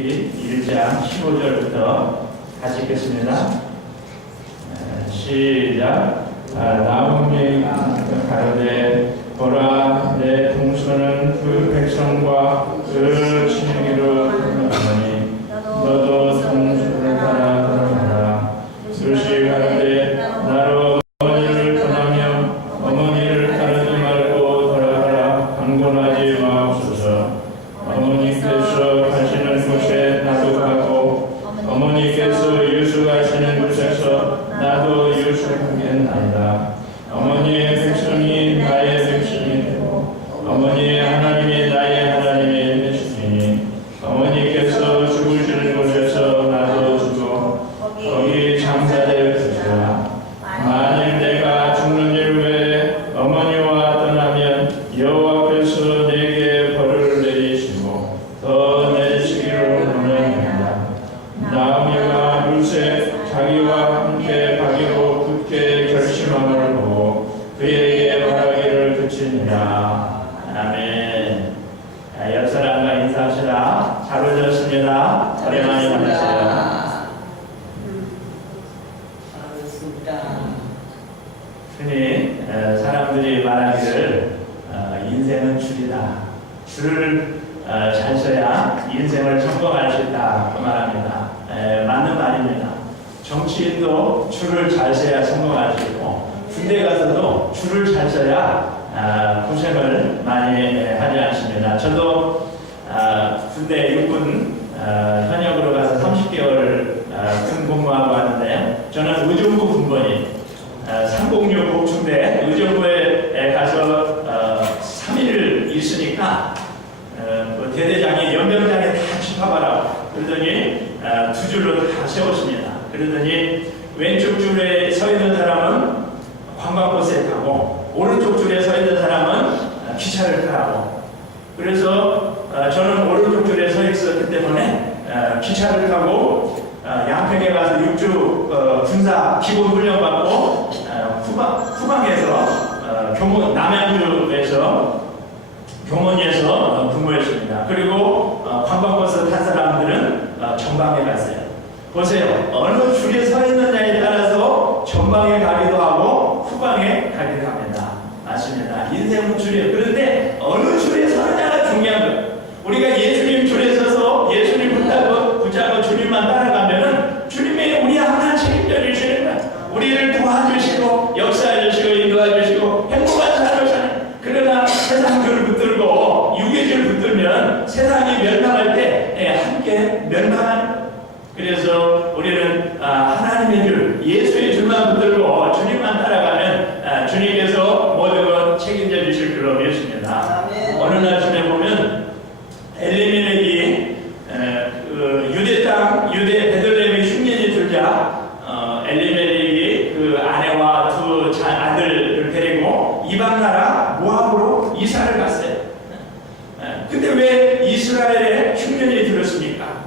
출애굽기 1장 15절부터 같이 읽겠습니다. 시작. 나홈이 가로되 보라 내 동서는 그 백성과 그 친구로 하노니 너도 동서를 따라 걸어가라. 롯이 가로되 나로 어머니를 떠나며 어머니를 따르지 말고 돌아가라. 강권하지 마옵소서. 어머니께서 가시는 곳에 나도 가고 어머니께서 유숙하시는 곳에서 나도 유숙하겠나이다. 어머니의 백성이 나의 백성이 되고 어머니의 하나님이 나의 하나님이 되시니 어머니께서 죽으시는 곳에서 나도 죽고 거기 장사될 것이라. 만일 내가 죽는 일 외에 어머니와 떠나면 여호와께서 내게 벌을 내리시고 더 내리시기로 원하노라. 나오미가 룻에 자기와 함께 가기로 굳게 결심함을 보고 그에게 말하기를 그치니라. 아멘. 옆 사람과 인사합시다. 잘 오셨습니다. 오랜만에 만나세요. 흔히 사람들이 말하기를 인생은 줄이다. 줄을 잘 서야 인생을 성공할 수 있다. 그 말합니다. 맞는 말입니다. 정치인도 줄을 잘 서야 성공할 수 있고 군대 가서도 줄을 잘 서야 고생을 많이 하지 않습니다. 저도 군대 육군 현역으로 가서 30개월 군 근무하고 왔는데 저는 의정부 군번이 306 복충대 의정부에 가서 3일 있으니까 대대장이 연병장에 다 집합하라고 그러더니 두 줄로 다 세웠습니다. 그러더니 왼쪽 줄에 서 있는 사람은 관광버스에 타고 오른쪽 줄에 서 있는 사람은 기차를 타라고. 그래서 저는 오른쪽 줄에 서 있었기 때문에 기차를 타고 양평에 가서 6주 군사 기본 훈련 받고 후방에서 남양주에서 경원리에서 근무했습니다. 그리고 관광버스 탄 사람들은 전방에 갔어요. 보세요. 어느 줄에 서 있느냐에 따라서 전방에 가기도 하고 후방에 가기도 합니다. 맞습니다. 인생은 줄이에요. 그런데 어느 줄에 서느냐가 중요한 거예요. 우리가 예수님 줄에 서서 예수님 붙잡고 주님만 따라가면은 주님이 우리 하나 책임져 주시는 거예요. 우리를 도와주시고 역사해 주시고 인도해 주시고 행복한 삶을 사는. 그러나 세상 줄을 붙들고 육의 줄 붙들면 세상이 멸망할 때 함께 멸망하는 거예요. 그래서 우리는 하나님의 줄, 예수의 줄만 붙들고 주님만 따라가면 주님께서 모든 것 책임져 주실 줄로 믿습니다. 어느 날 주에 보면 엘리멜렉이 유대 땅, 유대 베들레헴의 흉년이 들자 엘리멜렉이 그 아내와 두 아들을 데리고 이방 나라 모압으로 이사를 갔어요. 근데 왜 이스라엘에 흉년이 들었습니까?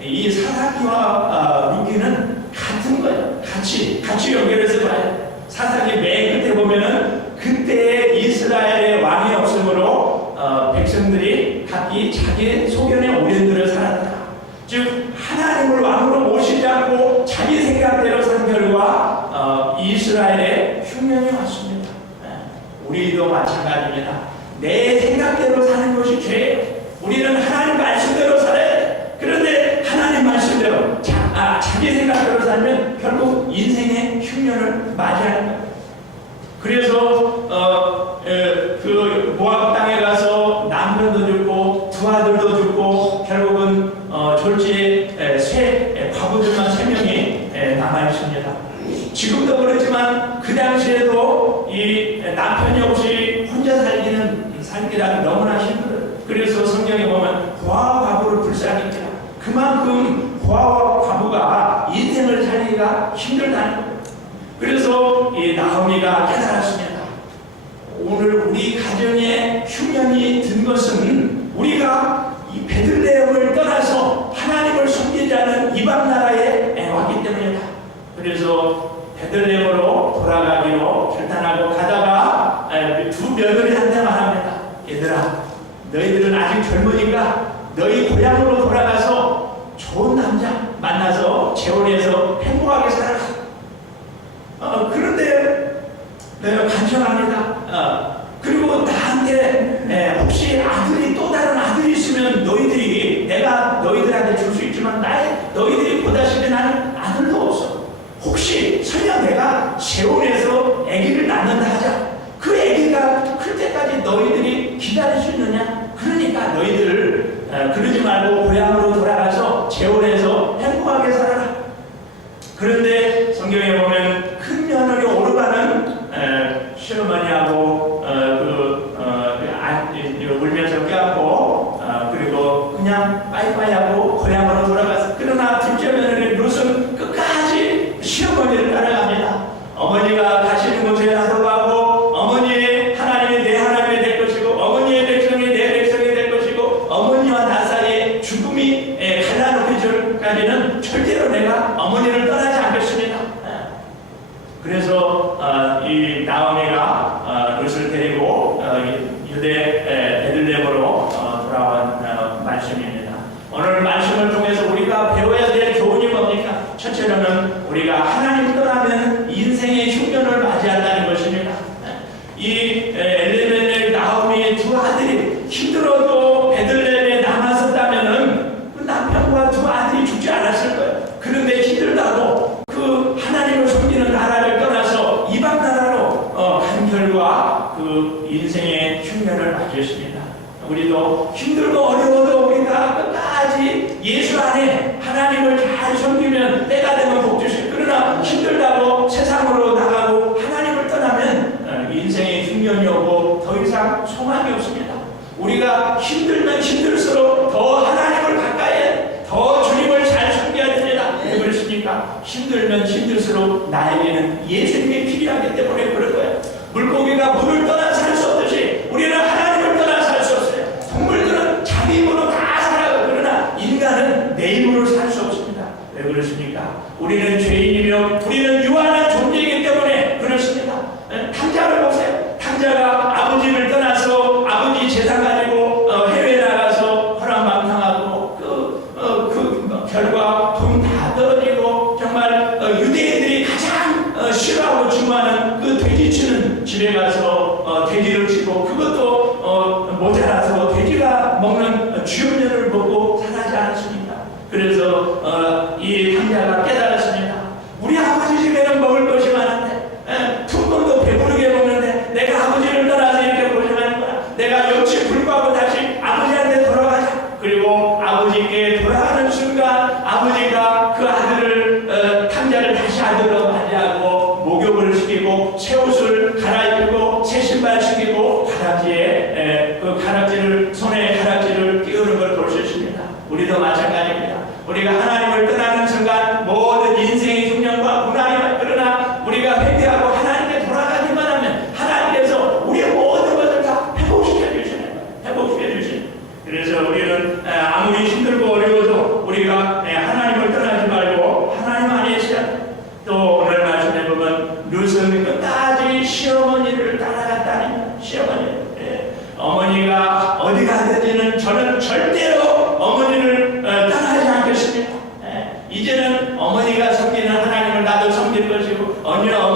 이 사사기와 룻기는 같은 거예요. 같이 연결해서 봐요. 사사기 맨 끝에 보면은 그때 이스라엘의 왕이 없으므로 백성들이 각기 자기 소견의 오랜들을 살았다. 즉 하나님을 왕으로 모시지 않고 자기 생각대로 산 결과 이스라엘에 흉년이 왔습니다. 우리도 마찬가지입니다. 내 생각대로 사는 것이 죄예요. 우리는 하나님 말씀대로 살아야 돼. 그런데 하나님 말씀대로 자기 생각대로 살면 결국 인생의 흉년을 맞이하는 거예요. 그래서 그 모압 땅에 가서 남편도 죽고 두 아들도 죽고 결국은 졸지에 과부들만 3명이 남아 있습니다. 지금도 그렇지만 그 당시에도 이 남편이 없이 혼자 살기란 너무나 힘들어요. 그래서 성경에 보면 고아와 과부를 불쌍히 여기라. 그만큼 고아와 과부가 인생을 살기가 힘들다는 거예요. 그래서 이 나오미가 깨달았습니다. 오늘 우리 가정에 흉년이 든 것은 우리가 이 베들레헴을 떠나서 하나님을 섬기자는 이방 나라에 왔기 때문이다. 그래서 베들레헴으로 돌아가기로 결단하고 가다가 두 며느리한테 말합니다. 얘들아, 너희들은 아직 젊으니까 너희 고향으로 돌아가서 좋은 남자 만나서 재혼해서 행복하게 살아라. 그런데 내가 간청합니다. 그리고 나한테 혹시 아들이 또 다른 아들이 있으면 너희들이 내가 너희들한테 줄 수 있지만 너희들이 보다시피 나는 아들도 없어. 혹시 설령 내가 재혼해서 아기를 낳는다 하자. 그 아기가 클 때까지 너희들이 기다릴 수 있느냐? 그러니까 너희들 그러지 말고 고향으로 돌아가서 재혼해서 행복하게 살아라. 그런데 성경에 보면 큰 며느리 오르바는 시어머니하고 울면서 껴안고 그리고 그냥 빠이빠이하고 고향으로 돌아갔어. 그러나 둘째 며느리 룻은 끝까지 시어머니를 따라갑니다. 어머니가 가시는 곳에 나도 가고 어머니의 하나님이 내 하나님이 될 것이고 어머니의 백성이 내 백성이 될 것이고 어머니와 나 사이에 죽음이 갈라놓기 전까지는 절대로 내가 어머니를 떠나지 않겠습니다. 그래서 이 나오미가 룻을 데리고 유대 베들레헴으로 돌아온 말씀입니다. 오늘 말씀을 통해서 우리가 배워야 될 교훈이 뭡니까? 첫째로는 우리가 하나님 떠나면 인생의 흉년을 맞이한다는 것입니다. 이 엘리멜렉 나오미의 두 아들이 힘들어도 베들레헴에 남았었다면은 그 남편과 두 아들이 죽지 않았을 거예요. 그런데 힘들다고 그 하나님을 섬기는 나라를 떠나서 이방 나라로 간 결과 그 인생의 흉년을 맞이했습니다. 우리도 힘들고 어려워도 우리가 끝까지 예수 안에 하나님을 잘 섬기면 때가 되면 복 주실. 그러나 힘들다고 세상으로 나가고 하나님을 떠나면 인생의 흉년이 오고 더 이상 소망이 없습니다. 우리가 힘들면 힘들수록 더 하나님을 가까이 더 주님을 잘 섬겨야 됩니다. 왜 그러십니까? 힘들면 힘들수록 나에게는 예수님이 필요하기 때문에 그럴 거예요. 물고기가 물을 떠나 살 수 없듯이 우리는 하나님을 떠나 살 수 없어요. 동물들은 자기 힘으로 다 살아요. 그러나 인간은 내 힘으로 살 수 없습니다. 왜 그렇습니까? 우리는 죄인이며 우리는 유한한 존재이기 때문에 그렇습니다. 탕자를 보세요. 탕자가 아버지를 떠나서 아버지 재산 가지고 해외에 나가서 허랑방탕하고 그 결과 돈 다 떨어지고 정말 유대인들이 가장 싫어하고 증오하는 그 돼지치는 집에 가서 돼지를 치고 그것도 모자라서 돼지가 먹는 쥐염년을 먹고 살아지 않습니다. 그래서 이 탕자가 깨달았습니다. 우리 아버지 집에는 먹을 것이 많은데 품건도 배부르게 먹는데 내가 아버지를 떠나서 이렇게 고생하는구나. 내가 역시 불구하고 다시 아버지한테 돌아가자. 그리고 아버지께 돌아가는 순간 아버지가 그 아들을 탕자를 다시 아들로 맞이하고 목욕을 시키고 새 옷을 갈아입히고 새 신발 시키고 가락지를 손에 가락지를 끼우는 걸 볼 수 있습니다. 우리도 마찬가지입니다. 우리가 하나님을 떠나는 순간 모든 인생의 흉년과 고난이 그러나 우리가 회개하고 하나님께 돌아가기만 하면 하나님께서 우리의 모든 것을 다 회복시켜 주시는 거예요. 회복시켜 주시는 거예요. 그래서 우리는 아무리 힘들고 어려워도 우리가 하나님을 떠나지 말고 하나님 안에 있어야 또 오늘 말씀해 보면 룻은 끝까지 시어머니를 따라갔다는 시어머니. 어머니가 어디 가든지는 저는 절대로 어머니를 떠나지 않겠습니다. 이제는 어머니가 섬기는 하나님을 나도 섬길 것이고 어머니가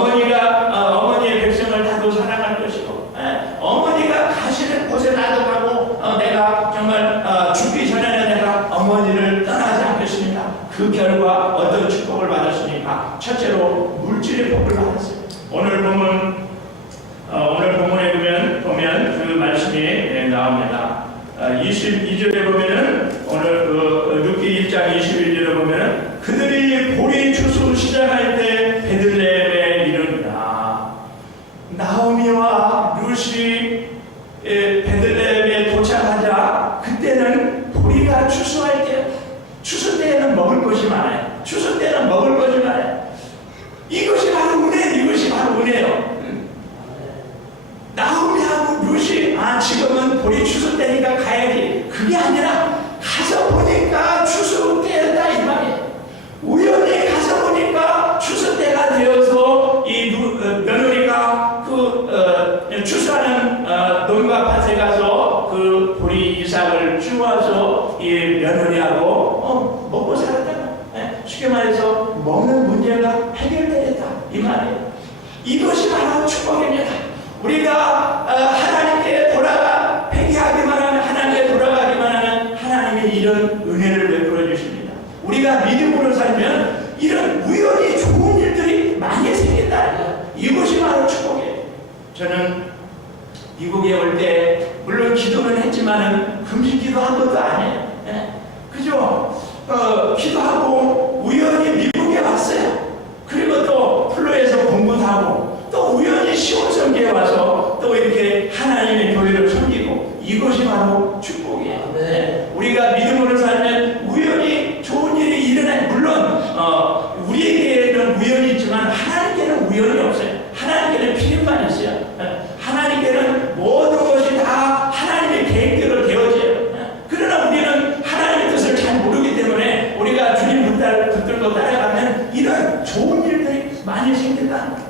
어머니의 백성을 나도 사랑할 것이고 어머니가 가시는 곳에 나도 가고 내가 정말 죽기 전에는 내가 어머니를 떠나지 않겠습니다. 그 결과 어떤 축복을 받았습니까? 첫째로 물질의 복을 받았어요. 오늘 본문에 보면 그 말씀이 나옵니다. 22절에 보면은 오늘 룻기 1장 21절에 보면은 그들이 보리 추수 시작할 때 베들레헴에 이르니라. 나오미와 룻이 베들레헴에 도착하자 그때는 보리가 추수할 때 추수 때에는 먹을 것이 많아요. 추수 때는 먹을 것이 많아요. 이것이 바로 은혜예요. 이것이 바로 은혜예요. 나오미하고 룻이 지금은 보리 추수 때니까 가야지. 그게 아니라 가서 보니까 추수 때다 이 말이에요. 우연히 가서 보니까 추수 때가 되어서 이 며느리가 추수하는 농가 밭에 가서 그 보리 이삭을 주워서 이 며느리하고 먹고 이것이 바로 축복입니다. 우리가 하나님께 회개하기만 하면, 하나님께 돌아가기만 하면 하나님이 이런 은혜를 베풀어 주십니다. 우리가 믿음으로 살면 이런 우연히 좋은 일들이 많이 생긴다. 이것이 바로 축복이에요. 저는 미국에 올 때 물론 기도는 했지만은 금식기도 한 것도 아니에요. 그죠? 기도하고 우연히 미국에 왔어요. 그리고 또 플로에서 공부도 하고 또 우연히 시온성계에 와서 또 이렇게 하나님의 교회를 섬기고, 이것이 바로 축복이에요. 우리가 믿음으로 살면 우연히 좋은 일이 일어나요. 물론 우리에게는 우연이 있지만 하나님께는 우연이 없어요. 하나님께는 필요만 있어요. 하나님께는 모든 것이 다 하나님의 계획대로 되어져요. 그러나 우리는 하나님의 뜻을 잘 모르기 때문에 우리가 주님 붙들고 따라가면 이런 좋은 일들이 많이 생긴다.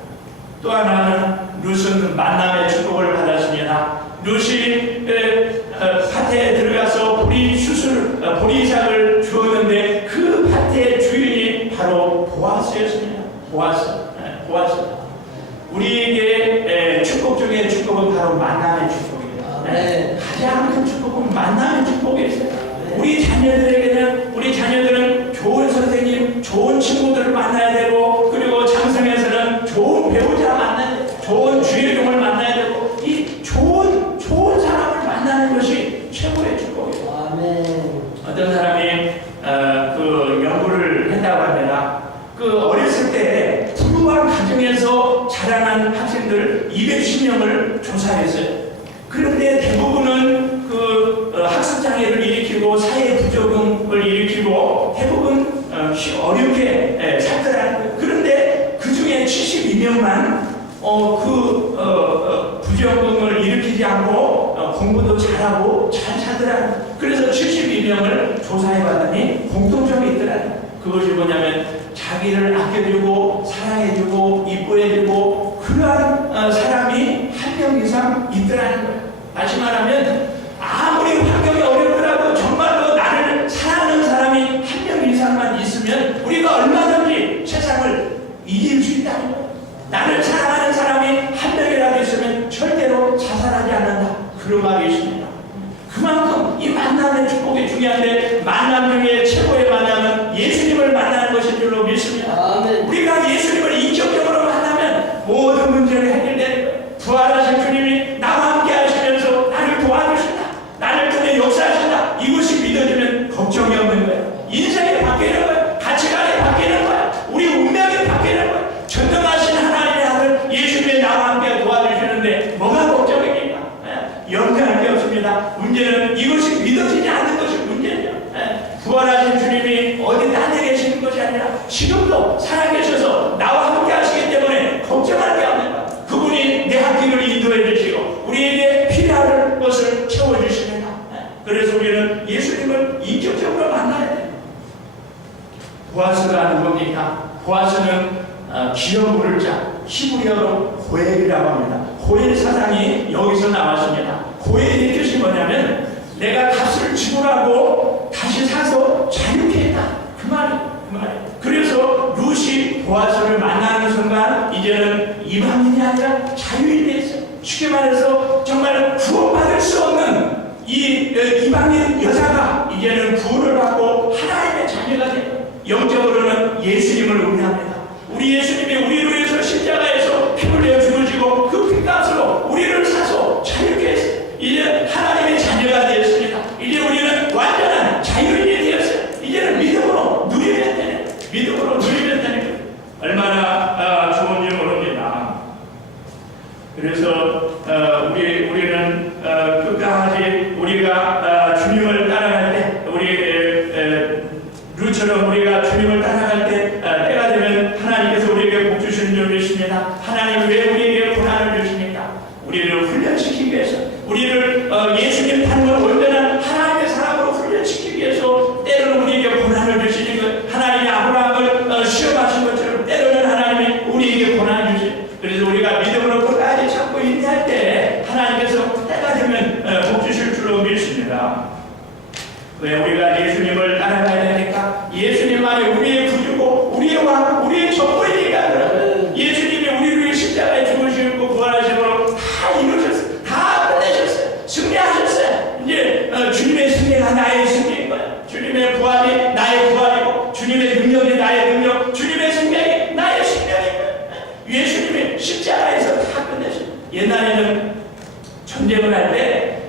또 하나는 룻은 만남의 축복을 받았습니다. 룻이 밭에 들어가서 보리삭을 주었는데 그 밭의 주인이 바로 보아스였습니다. 보아스. 우리에게 축복 중에 축복은 바로 만남의 축복입니다. 가장 큰 축복은 만남의 축복이었어요. 우리 자녀들은 좋은 선생님, 좋은 친구들을 만나야 되고, 그리고 장성에서는 좋은 배우자 만나야 되고, 좋은 주일종을 만나야 되고, 이 좋은 사람을 만나는 것이 최고의 축복이에요. 어떤 사람이 그 연구를 했다고 합니다. 그 어렸을 때 불우한 가정에서 자라난 학생들 210명을 조사했어요. 그런데 대부분은 그 학습 장애를 일으키고 사회 부적응을 일으키고 대부분 어렵게 살더라는 거예요. 그런데 그 중에 72명만 부적응을 일으키지 않고 공부도 잘하고 잘 살더라는 거예요. 그래서 72명을 조사해봤더니 공통점이 있더라는 거예요. 그것이 뭐냐면 자기를 아껴주고 사랑해주고 이뻐해주고 그러한 사람이 한 명 이상 있더라는 거예요. 다시 말하면 아무리 환경이 어렵더라도 정말로 나를 사랑하는 사람이 한 명 이상만 있으면 우리가 얼마든지 세상을 이길 수 있다는 거예요. 나를 사랑하는 사람이 한 명이라도 있으면 절대로 자살하지 않는다. 그런 말이 있습니다. 그만큼 이 만남의 축복이 중요한데, 만남 중에 최고의 만남은 예수님을 만나는 것인 줄로 믿습니다. 우리가 예수님을 인격적으로 만나면 모든 문제가 해결되는 거예요. 부활하신 주님이 나와 함께 하시면서 나를 도와주신다, 나를 통해 역사하신다, 이것이 믿어지면 걱정이 없는 거예요. 인생이 바뀌는 거예요. 가치관이 바뀌는 거예요. 우리 운명이 바뀌는 거예요. 전능하신 하나님의 아들 예수님이 나와 함께 도와주시는데 뭐가 걱정입니까? 염려할 게 없습니다. 문제는 이것이 믿어지지 않는 것이 문제죠. 부활하신 주님이 어디 딴 데 계시는 것이 아니라 지금도 살아계셔서 나와 함께 하시기 때문에 걱정할 게 없는 거예요. 그분이 내 앞길을 인도해 주시고 우리에게 필요할 것을 채워주십니다. 그래서 우리는 예수님을 인격적으로 만나야 돼요. 보아스가 누굽니까? 보아스는 기업 부를 자, 히브리어로 고엘이라고 합니다. 고엘 사상이 여기서 나왔습니다. 고엘의 뜻이 뭐냐면 내가 값을 지불하고 다시 사서 자유케 했다. 그 말이에요. 그래서 룻이 보아스를 만나는 순간 이제는 이방인이 아니라 자유인이 됐어요. 쉽게 말해서 정말 구원받을 수 없는 이 이방인 여자가 이제는 구원을 받고 하나님의 자녀가 되고, 영적으로는 예수님을 의미합니다. 우리 예수님이 우리를 위해서 십자가에서 피를 내어 죽으시고 그 피값으로 우리를 사서 자유케 했어요. 이제 하나님의 자녀가 되었습니다. 이제 우리는 완전한 자유인이 되었어요. 이제는 믿음으로 누리면 되는, 믿음으로 누리면 되는 거예요. 얼마나 좋은지 모릅니다. 그래서 우리는 끝까지 우리가 주님을 따라갈 때, 룻처럼 우리가 주님을 따라갈 때 때가 되면 하나님께서 우리에게 복 주시는 줄 믿습니다. 하나님 왜 우리에게 고난을 주십니까? 우리를 훈련시키기 위해서, 우리를 예수님 닮은 온전한 하나님의 사람으로 훈련시키기 위해서 때로는 우리에게 고난을 주시는 것, 하나님이 아브라함을 시험하신 것처럼 때로는 하나님이 우리에게 고난을 주시는, 그래서 우리가 믿음으로 끝까지 참고 인내할 때 하나님께서 때가 되면 복 주실 줄로 믿습니다. 왜 우리가 예수님을 따라가야 되니까? 예수님만이 우리의 구주고 우리의 왕, 우리의 전부이니까. 예수님이 우리를 위해 십자가에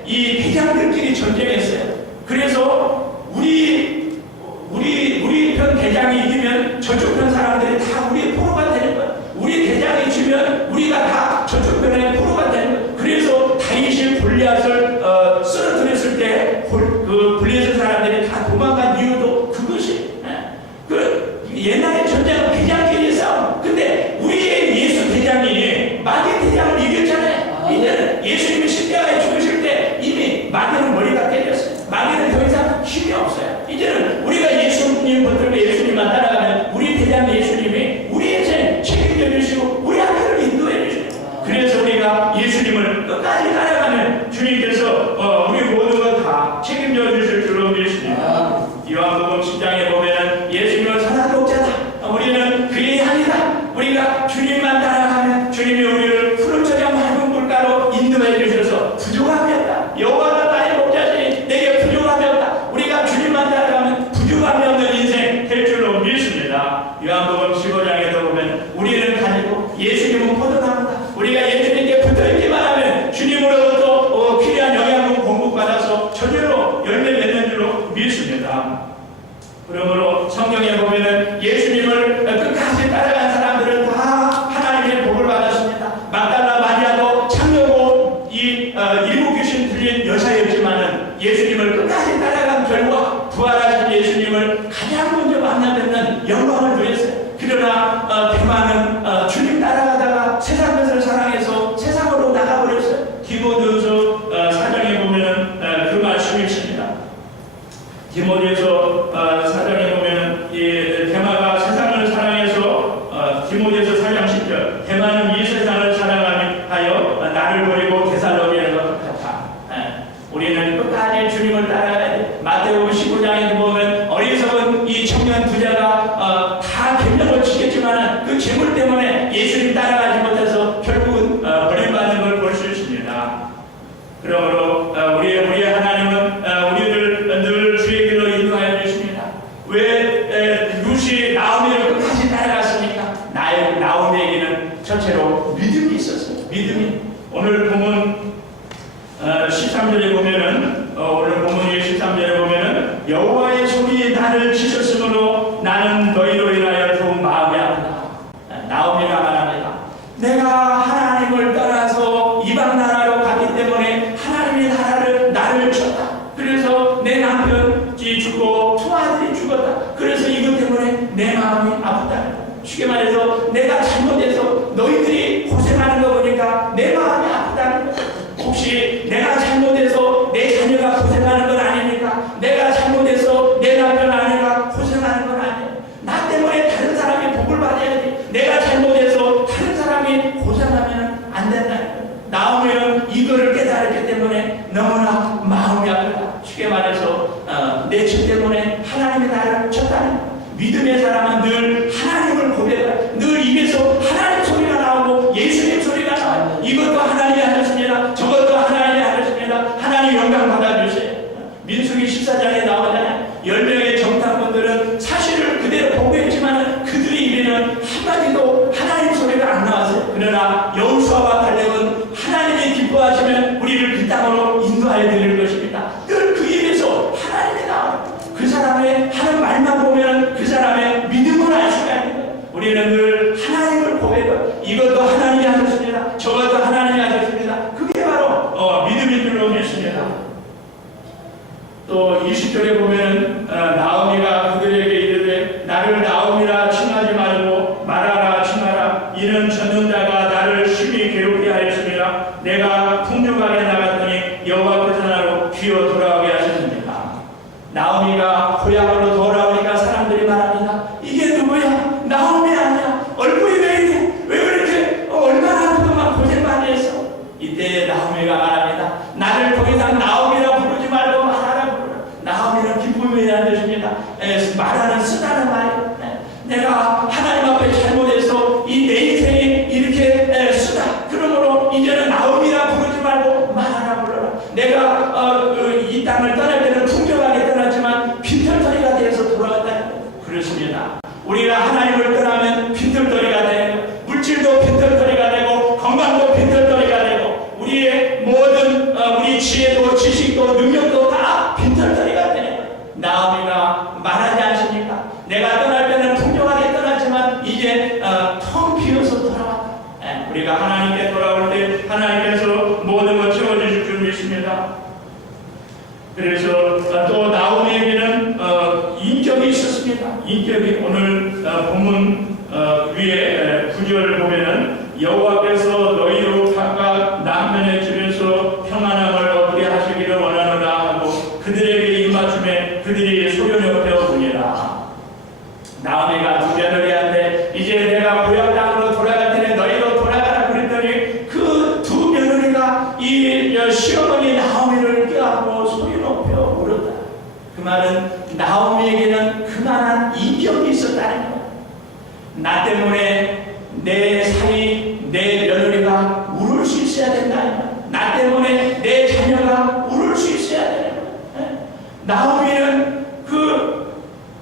이 대장들끼리 전쟁했어요. 그래서 우리 편 대장이 이기면 저쪽 편 사람들이 다 우리의 포로가 되는 거예요. 우리 대장이 지면 우리가 다 저쪽 편의 포로가 되는 거예요. 그래서 다윗이 골리앗을 쓰러뜨렸을 때 그 블레셋 사람들이 다 도망간 이유도 그것이 그 옛날에 전쟁은 대장끼리 싸움. 근데 우리의 예수 대장이 마귀 대장을 이겼잖아요. 이제는 예수님이 십자가에 죽으실 때 이미 마귀는 머리가 깨졌어요. 마귀는 더 이상 힘이 없어요. 이제는 우리가 예수님 붙들고 예수님만 따라가면 우리 대장 예수님이 우리 인생 책임져 주시고 우리 앞을 인도해 주시고, 그래서 우리가 예수님을 끝까지 따라가면 주님께서 우리 모든 것 다 책임져 주실 줄로 믿습니다. 요한복음 10장에 보면 예수님은 선한 목자다. 우리는 그의 양이다. 우리가 주님만 따라가면 주님이 우리를 푸른저녁 맑은 물가로 인도해 주셔서 부족함이 없다. 여호와가 나의 목자시니 내게 부족함이 없다. 우리가 주님만 따라가면 부족함이 없는 인생 될 줄로 믿습니다. 요한복음 15장에도 보면 우리는 가지고 예수님은 포도나무다. 우리가 예수님께 붙어있기만 하면 주님으로부터 필요한 영양분 공급받아서 저절로 열매 맺는 줄로 믿습니다. 그러므로 성경에 보면은 예수님을 끝까지 따라간 사람들은 다 하나님의 복을 받았습니다. 막달라 마리아도 창녀고 일곱 귀신 들린 여자였지만은 예수님을 끝까지 따라간 결과 부활하신 예수님을 가장 먼저 만나뵙는 영광을 누렸어요. 그러나 대만은 주님 따라가다가 세상 것을 사랑해서 세상으로 나가버렸어요. 디모데후서 4장에 보면은 그 말씀이 있습니다. 디모데후서 4장에 보면 대마가 세상을 사랑해서 디모데후서 4장 10절 대마는 이 세상을 사랑하여 나를 버리고 데살로니가와 같아. 우리는 끝까지 주님을 따라가야 돼. 마태복음 15장에 보면 어리석은 이 청년 부자가 다 갱년을 치겠지만 그 재물 때문에 예수님 따라가지 못해서 결국은 버림받는 걸 볼 수 있습니다. 그러므로 우리의 하나님은 우리를 늘 주의 길로 인도하여 주십니다. 왜 룻이 나오미를 끝까지 따라갔습니까? 나오미에게는 첫째로 믿음이 있었어요. 믿음이. 오늘 본문 13절에 보면은 오늘 본문의 13절에 보면은 여호와의 손이 나를 치셨으므로 나는 너희로 인하여 더욱 마음이 아프다. 나오미가 말합니다. 내가 하나님을 떠나서 이방 나라로 갔기 때문에 하나님의 나를 쳤다. 그래서 내 남편이 죽고 두 아들이 죽었다. 그래서 이것 때문에 내 마음이 아프다. 쉽게 말해서 내가 잘못해서 너희들이 고생하는 거 보니까 내 마음이 아프다는 거야. 혹시 내가 잘못해서 내 자녀가 고생하는 건 아닙니까? 내가 잘못해서 내 남편 아내가 고생하는 건 아니에요. 나 때문에 다른 사람이 복을 받아야지. 내가 잘못해서 다른 사람이 고생하면 안 된다는 거예요. 나오면 이거를 깨달았기 때문에 너무나 마음이 아프다. 쉽게 말해서 내 죄 때문에 하나님이 나를 쳤다는 거예요. 믿음의 사람은 늘 하나님을 고백해요. 늘 입에서 하나님 소리가 나오고 예수님 소리가 나와요. 이것도 하나님이 하셨습니다. 저것도 하나님이 하셨습니다. 하나님 영광 받아주세요. 민수기 14장에 나오잖아요. 10명의 정탐꾼들은 사실을 그대로 보고했지만 그들의 입에는 한마디도 하나님 소리가 안 나왔어요. 그러나 여호수아와 갈렙은 하나님이 기뻐하시면 우리를 그 땅으로 인도하여 드릴 것입니다. 늘 그 입에서 하나님이 나와요. 그 사람의 하는 말만 보면 그 사람의 믿음을 알 수가 있는 거예요. 우리는 늘 하나님을 고백해요. 이것도 하나님이 하셨습니다. 저것도 하나님이 하셨습니다. 그게 바로 믿음인 줄로 믿습니다. 또 20절에 보면 나오미가 그들에게 이르되 나를 나오미라 칭하지 말고 말하라 칭하라. 이는 전능자가 나를 심히 괴롭게 하였습니다. 내가 풍족하게 나갔더니 여호와께서 나로 귀어 돌아오게 하셨습니다. 나오미가 고향으로 돌아오니까 사람들이 말합니다. 이게 누구야? 나오미 아니야? 얼굴이 왜 이래? 왜 그렇게 얼마나 그동안 고생 많이 했어? 이때 나오미가 말합니다. 나를 더 이상 나오미라 부르지 말고 말하라 부르라. 나오미는 기쁨이라는 뜻입니다. 말하는 쓰다는 말이에요. 내가 하나님 앞에 잘못해서 이 내 인생이 이렇게 쓰다. 그러므로 이제는 나오미라 부르지 말고 말하라 불러라. 내가 이 땅을 떠날 때는 풍족하게 떠났지만 빈털터리가 되어서 돌아갔다는 거예요. 그렇습니다. 우리가 하나님을 떠나면 빈털터리가 되고 물질도 빈털터리가 되고 건강도 빈털터리가 되고 우리의 모든 우리 지혜도 능력도 다 빈털터리가 되는 거예요. 나오미가 말하지 않습니까? 내가 떠날 때는 풍족하게 떠났지만 이제 텅 비어서 돌아왔다. 우리가 하나님께 돌아올 때 하나님께서 모든 것 채워주실 줄 믿습니다. 그래서 또 나오미에게는 인격이 있었습니다. 인격이 오늘 본문 위에 9절을 보면은 여호와께서 너희로 각각 남편의 집에서 평안함을 얻게 하시기를 원하노라 하고 그들에게 입맞춤에 그들이 소견이 없되어 보니라. 나오미가 두 며느리한테 이제 내가 고향 땅으로 돌아갈 테니 너희로 돌아가라 그랬더니 그 두 며느리가 이 시어머니 나오미를 껴안고 소리 높여 울었다. 그 말은 나오미에게는 그만한 인격이 있었다는 거야. 나 때문에 내 사위, 내 며느리가 울을 수 있어야 된다. 나 때문에 내 자녀가 울을 수 있어야 되는 거야.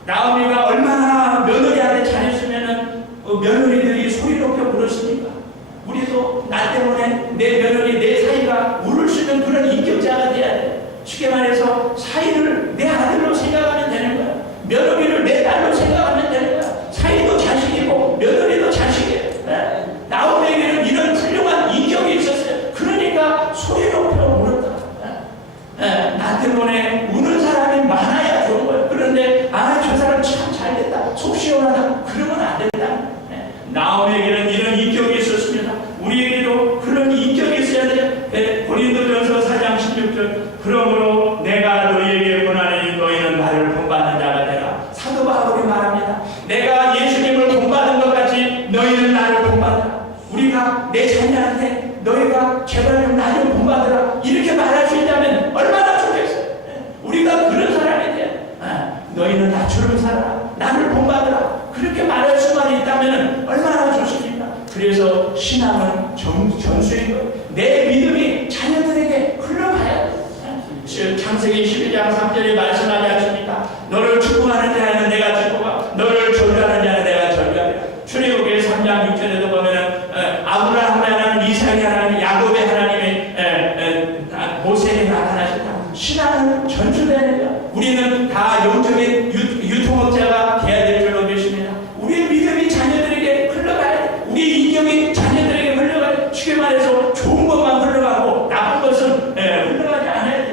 나오미가 얼마나 며느리한테 잘했으면은 며느리들이 소리 높여 울었습니까? 우리도 나 때문에 내 며느리, 내 사위가 울을 수 있는 그런 인격자가 돼야 돼. 쉽게 말해서 사위를 내 아들로 생각하면 되는 거야. 며느리를 내 딸로 생각하면 되는 거야. 사위도 자식이고 며느리도 자식이에요. 나오미에게는 이런 훌륭한 인격이 있었어요. 그러니까 소리 높여 울었다. 나 때문에 우는 사람이 많아야 좋은 거예요. 그런데 저 사람 참 잘됐다, 속 시원하다, 그러면 안 된다. 나오미에게는 이런 인격이 있었습니다. 우리에게도 그런 인격이 있어야 돼요. 고린도전서 4장 16절 그러므로 내가 너희에게 권하니 너희는 나를 본받는 자가 되라. 사도 바울이 말합니다. 내가 예수님을 본받은 것 같이 너희는 나를 본받으라. 우리가 내 자녀한테 너희가 제발 좀 나 좀 본받으라 이렇게 말할 수 있다면 얼마나 좋겠어요. 우리가 그런 사람이 돼. 너희는 나처럼 살아라, 나를 본받으라 그렇게 말할 수만 있다면 얼마나 좋습니까? 그래서 신앙은 전수인 거예요. 내 믿음이 자녀들에게 흘러가야 돼요. 창세기 12장 3절에 말씀하지 않습니까? 너를 축복하는 자는 내가 축복하고 너를 절규하는 자는 내가 절규하리라. 출애굽기 3장 6절에도 보면은 아브라함의 하나님, 이삭의 하나님, 야곱의 하나님이 모세에 나타나셨다. 신앙은 전수되는 거야. 우리는 다 영적인 유통업자가 돼야 될 줄로 믿습니다. 우리의 믿음이 자녀들에게 흘러가야 돼. 우리의 인격이 자녀들에게 흘러가야 돼. 쉽게 말해서 좋은 것만 흘러가고 나쁜 것은 흘러가지 않아야 돼.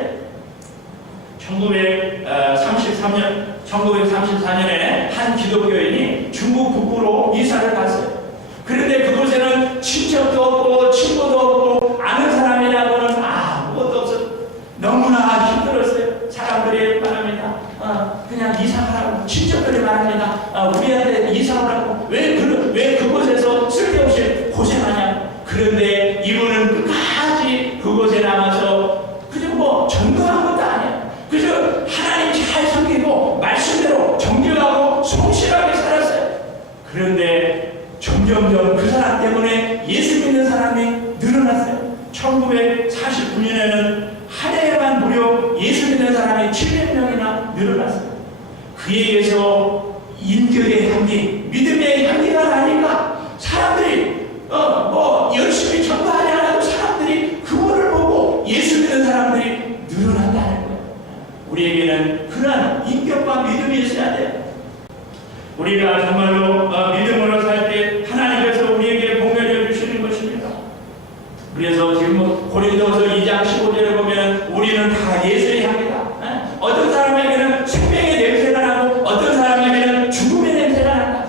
1934년에 한 기독교인이 중국 북부로 이사를 갔어요. 그런데 그곳에는 친척도 없고 친구도 없고 아는 사람이라고는 아무것도 없었어요. 너무나 힘들었어요. 사람들이 말합니다. 그냥 이사하라고, 친척들이 말합니다. 우리한테 이사하라고, 왜 그곳에서 쓸데없이 고생하냐. 그런데 이분은 끝까지 그곳에 남아서 그저 뭐 전도한 것도 아니야. 그저 하나님 잘 섬기고 말씀대로 정직하고 성실하게 살았어요. 그런데 점점점 그 사람 때문에 예수 믿는 사람이 늘어났어요. 1949년에는 한 해에만 무려 예수 믿는 사람이 700명이나 늘어났어요. 그에 의해서 인격의 향기, 믿음의 향기가 나니까 사람들이 열심히 전도하지 않아도 사람들이 그분을 보고 예수 믿는 사람들이 늘어난다는 거예요. 우리에게는 그러한 인격과 믿음이 있어야 돼요. 우리가 정말로 믿음으로 살 때 하나님께서 우리에게 복을 주시는 것입니다. 그래서 지금 고린도서 2장 15절에 보면 우리는 다 예수의 향기다. 어떤 사람에게는 생명의 냄새가 나고 어떤 사람에게는 죽음의 냄새가 난다.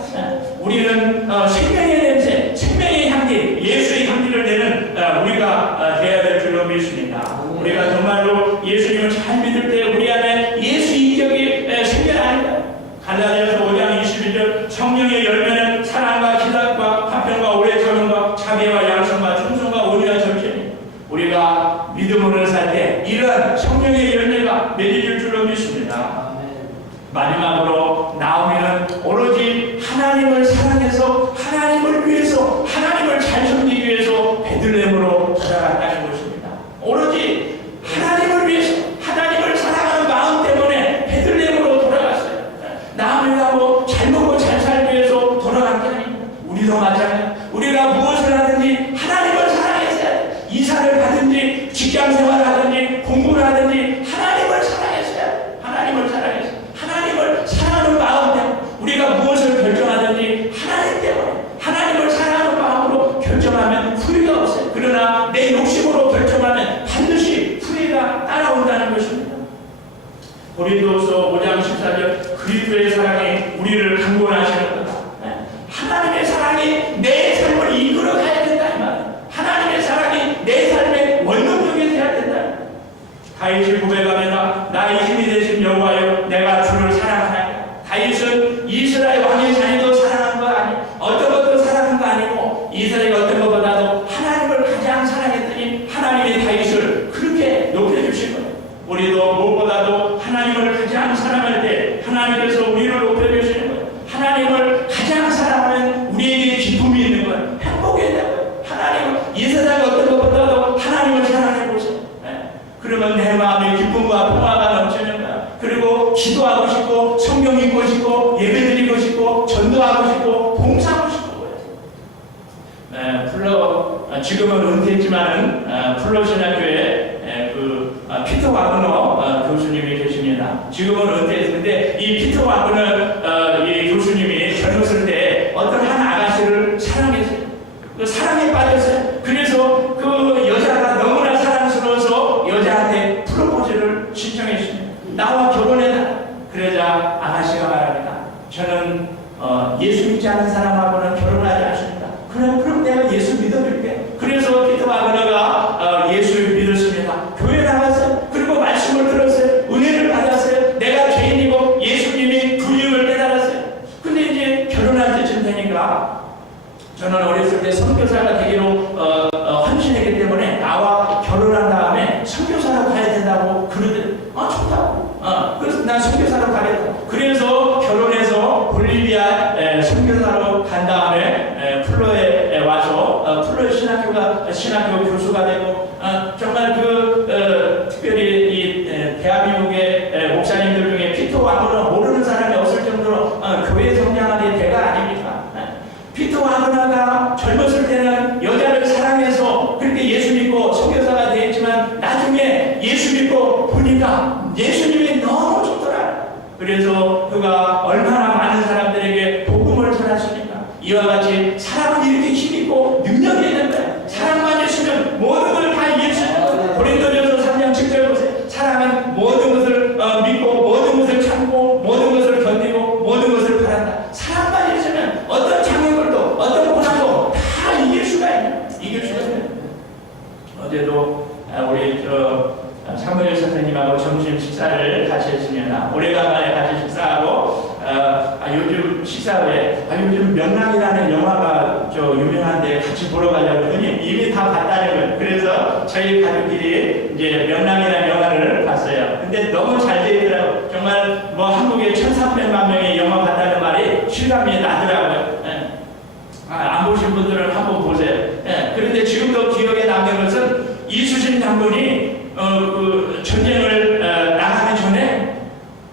우리는 생명의 냄새, 생명의 향기, 예수의 향기를 내는 우리가 되어야 될 줄로 믿습니다. 우리가 정말로 예수님을 잘 믿을 때 우리 안에 예수 인격이 생겨나는 거예요. 갈라디아서 5장 21절 성령의 열매는 사랑과 희락과 화평과 오래 참음과 자비와 양선과 충성과 온유와 절제니 우리가 믿음으로 살 때 이런 성령의 열매가 맺어질 줄로 믿습니다. 마지막으로 나오미는 오로지 하나님을 사랑해서 하나님을 위해서 하나님을 잘 섬기기 위해서 베들레헴으로 돌아갔다는 것입니다. 오로지 하나님을 위해서 하나님을 사랑하는 마음 때문에 베들레헴으로 돌아갔어요. 나오미가 뭐 잘 먹고 잘 살기 위해서 돌아간 게 아닙니다. 우리도 마찬가지예요. 우리가 무엇을 하든지 하나님을 사랑했어야 돼. 이사를 하든지 직장 생활을 하든지 공부를 하든지 하나님 고린도서 5장 14절 그리스도의 사랑이 우리를 강권하시는 거다. 하나님의 사랑이 내 삶을 이끌어가야 된다 이 말이에요. 하나님의 사랑이 내 삶의 원동력이 되어야 된다. 다윗이 고백하며 나의 힘이 되신 여호와여 내가 주를 사랑하나이다. 다윗은 이스라엘 왕의 자리도 사랑한 거 아니고 어떤 사랑한 거 아니고 이스라엘 어떤 것보다도 하나님을 가장 사랑했더니 하나님이 다윗을 그렇게 높여주신 거예요. 우리도 무엇보다도 하나님을 가장 사랑할 때 하나님께서 우리를 높여주시는 거예요. 하나님을 가장 사랑하면 우리에게 기쁨이 있는 거예요. 행복이 있는 거예요. 하나님을 이 세상 어떤 것보다도 하나님을 사랑해 보세요. 그러면 내 마음에 기쁨과 평화가 넘치는 거야. 그리고 기도하고 싶고 성경 읽고 싶고 예배드리고 싶고 전도하고 싶고 봉사하고 싶고 지금은 은퇴했지만은 플러 신학교에 피터 와그너 교수님이 계십니다. 지금은 은퇴했는데 이 피터 와그너 이 교수님이 젊었을 때 어떤 한 아가씨를 사랑했어요. 그 사랑에 빠졌어요. 그래서 그 여자가 너무나 사랑스러워서 여자한테 프로포즈를 신청했습니다. 나와 결혼해라. 그러자 아가씨가 말합니다. 저는 예수 믿지 않는 사람하고는 결혼하지 않습니다. 그럼 내가 예수 믿어줄게. 그래서 피터 와그너가 예수를 믿었습니다. 교회 나갔어요. 그리고 말씀을 들었어요. 은혜를 받았어요. 내가 죄인이고 예수님이 주님을 깨달았어요. 근데 이제 결혼할 때쯤 되니까 저는 어렸을 때 선교사가 되기로 헌신했기 때문에 나와 결혼한 다음에 선교사로 가야 된다고 그러더니 좋다고. 그래서 난 선교사로 가겠다. 그래서 결혼해서 볼리비아 선교사로 간 다음에 플러에 와서 플러 신학교 교수가 되고 정말 특별히 이 대한민국의 목사님들 중에 피터 와그너 모르는 사람이 없을 정도로 교회 성장하는 대가 아닙니까? 피터 와그너가 젊었을 때는 여자를 사랑해서 그렇게 예수 믿고 선교사가 되었지만 나중에 예수 믿고 보니까 예수님이 너무 좋더라. 그래서 그가 얼마나 많은 사람들에게 복음을 전했습니까? 이와 같이 사랑은 이렇게 힘있고 능력이 있는 거야. 사랑만 있으면 모든 걸 다 이길 수 있는 거야. 고린도전서 3장 7절 보세요. 사랑은 모든 것을 믿고 모든 것을 참고 모든 것을 견디고 모든 것을 바란다. 사랑만 있으면 어떤 장애물도 어떤 고난도 다 이길 수가 있는. 어제도 우리 사무엘 선생님하고 점심 식사를 같이 했습니다. 오래간만에 같이 식사하고 요즘 식사 후에 요즘 명랑이라는 영화가 유명한데 같이 보러 가자고 했더니 이미 다 봤다는 거예요. 그래서 저희 가족끼리 이제 명랑이라는 영화를 봤어요. 근데 너무 잘 돼 있더라고요. 정말 한국에 1,300만 명의 영화 봤다는 말이 실감이 나더라고요. 안 보신 분들은 한번 보세요. 그런데 지금도 기억에 남는 것은 이수신 장군이 전쟁을 나가기 전에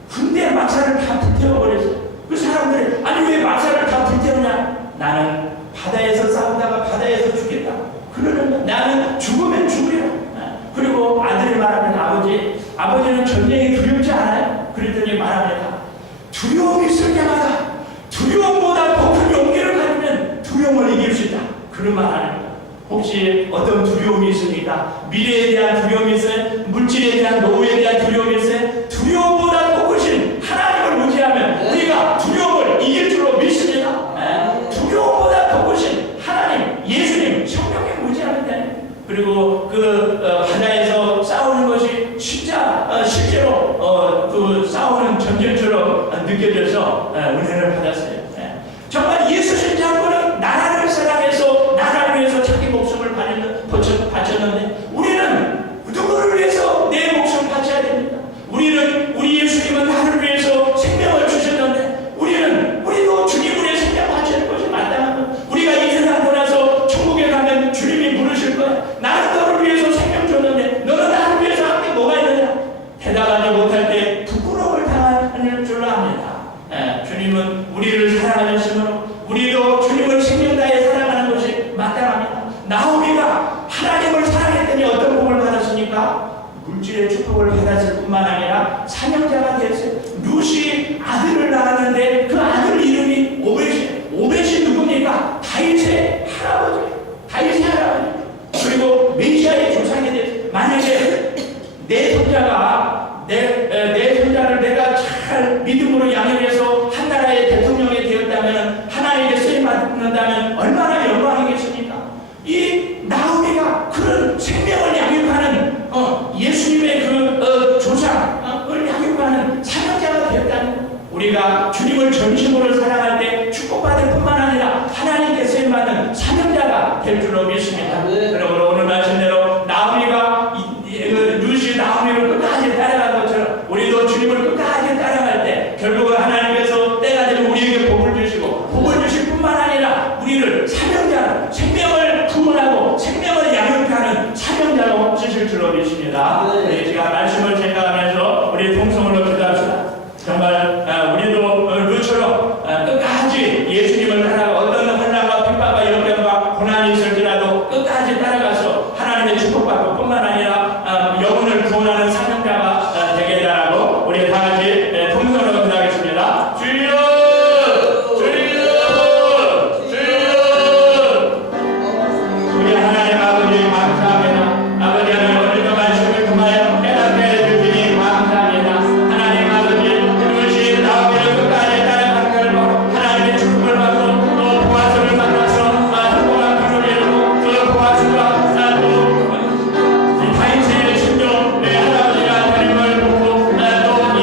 군대 막사를 다 불태워버렸어요. 그 사람들이 아니 왜 막사를 다 불태우냐? 나는 바다에서 싸우다가 바다에서 죽겠다. 그러는 나는 죽으면 죽으리라. 그리고 아들이 말하면 아버지는 전쟁이 두렵지 않아요? 그랬더니 말합니다. 두려움이 있을 때마다 두려움보다 더 큰 용기를 가지면 두려움을 이길 수 있다. 그런 말 아닙니다. 혹시 어떤 두려움이 있습니까? 미래에 대한 두려움이 있어요? 물질에 대한 노후에 대한 두려움이 있어요? 두려움보다 더 크신 하나님을 의지하면 우리가 두려움을 이길 줄로 믿습니다. 두려움보다 더 크신 하나님, 예수님, 성령에 의지하면 돼. 그리고 바다에서 싸우는 것이 진짜 실제로 싸우는 전쟁처럼 느껴져서 은혜를 받았어요. 정말 예수신 장군은 나라를 사랑해서 나라를 위해서 자기 목숨을 바쳤는데 우리는 누구를 위해서 내 목숨을 바쳐야 됩니다. 우리 예수님은 나를 위해서 생명을 주셨는데 우리도 주님을 위해 생명 바치는 것이 마땅한 것. 우리가 이 세상 떠나서 천국에 가면 주님이 부르실 거야. 나는 너를 위해서 생명 줬는데 너는 나를 위해서 한 게 뭐가 있느냐? 대답하지 못할 때 부끄러움을 당하는 줄로 압니다. 주님은 우리를 사랑하셨으므로 우리도 주님을 생명 다해 사랑하는 것이 마땅합니다. 나오미가 하나님을 사랑했더니 어떤 복을 받았습니까? 물질의 축복을 받았을 뿐만 아니라 사명자가 됐어요. 룻이 아들을 낳았는데 그 아들 이름이 오벳이 누굽니까? 다윗의 할아버지. 그리고 메시아의 조상이 됐어요. 만약에 내 손자를 주님으로 양육해서 한 나라의 대통령이 되었다면, 하나님께 쓰임 받는다면 얼마나 영광이겠습니까? 이 나오미가 그런 생명을 양육하는 예수님의 그 조상을 양육하는 사명자가 되었다는 것. 우리가 주님을 전심으로 사랑할 때 축복받을 뿐만 아니라 하나님께 쓰임받는 사명자가 될 줄로 믿습니다. 그러므로 오늘 말씀대로 나오미가 루시 나오미를 끝까지 따라간 것처럼 우리도 주님을 끝까지 따라갈 때 결국은 하나님께서 때가 되면 우리에게 복을 주시고, 복을 주실 뿐만 아니라 우리를 사명자, 생명을 구원하고 생명을 양육하는 사명자로 쓰실 줄로 믿습니다. 우리 제가 말씀을 생각하면서 우리 동성으로 기도합시다. 정말 우리도 루처럼 끝까지 예수님을 따라가 어떤 환난과 핍박과 역경과 고난이 있을지라도 끝까지 따라가서 하나님의 축복받고 뿐만 아니라 영혼을 구원하는 사명자가 되게 해달라고 우리 다 같이 동성으로 기도하겠습니다. 주여! 주여! 주여! 우리 하나님 아버지 감사합니다. 아버지 하나님 오늘도 말씀을 통하여 깨닫게 해주시니 감사합니다. 하나님 아버지 그것이 나오기를 끝까지 따라가는 결과 하나님의 축복을 받고 또 보아서를 만나서 행복한 기도를 이루고 그 보아서가 또 타인세의 친족 할아버지가 되는 걸 보고 또이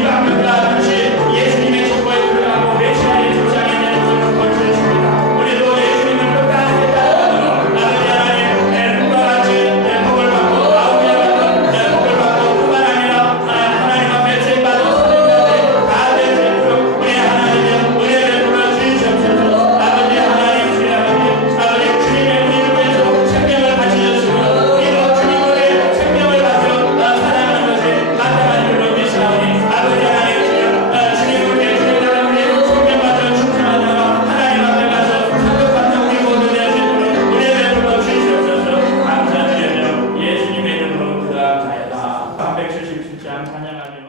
이방인과 같이 예수님의 축복에 들어가고 메시아의 조상이 되는 것을 볼 수 있습니다. 우리도 예수님을 끝까지 따라가도록 아버지 하나님 누가 같이 복을 받고 아우리와 같은 복을 받고 뿐만 아니라 하나님 앞에 쓰임받은 선생님들이 다 될 수 있도록 우리 하나님의 은혜를 불어주시옵소서. 아버지 하나님 주님 아버지 주님의 우리를 위해서 생명을 바치셨으며 우리도 주님의 생명을 바쳐 살아가는 것에 마땅한 줄로 믿사오니 아버지 하나님 주님을 위해 주님을 위해 생명 바쳐 충성하다가 하나님 앞에 가서 상급받는 우리 모두 될 수 있도록 은혜를 불어주시옵소서. 감사드리며 예수님의 이름으로 기도하옵나이다. 377장 찬양하며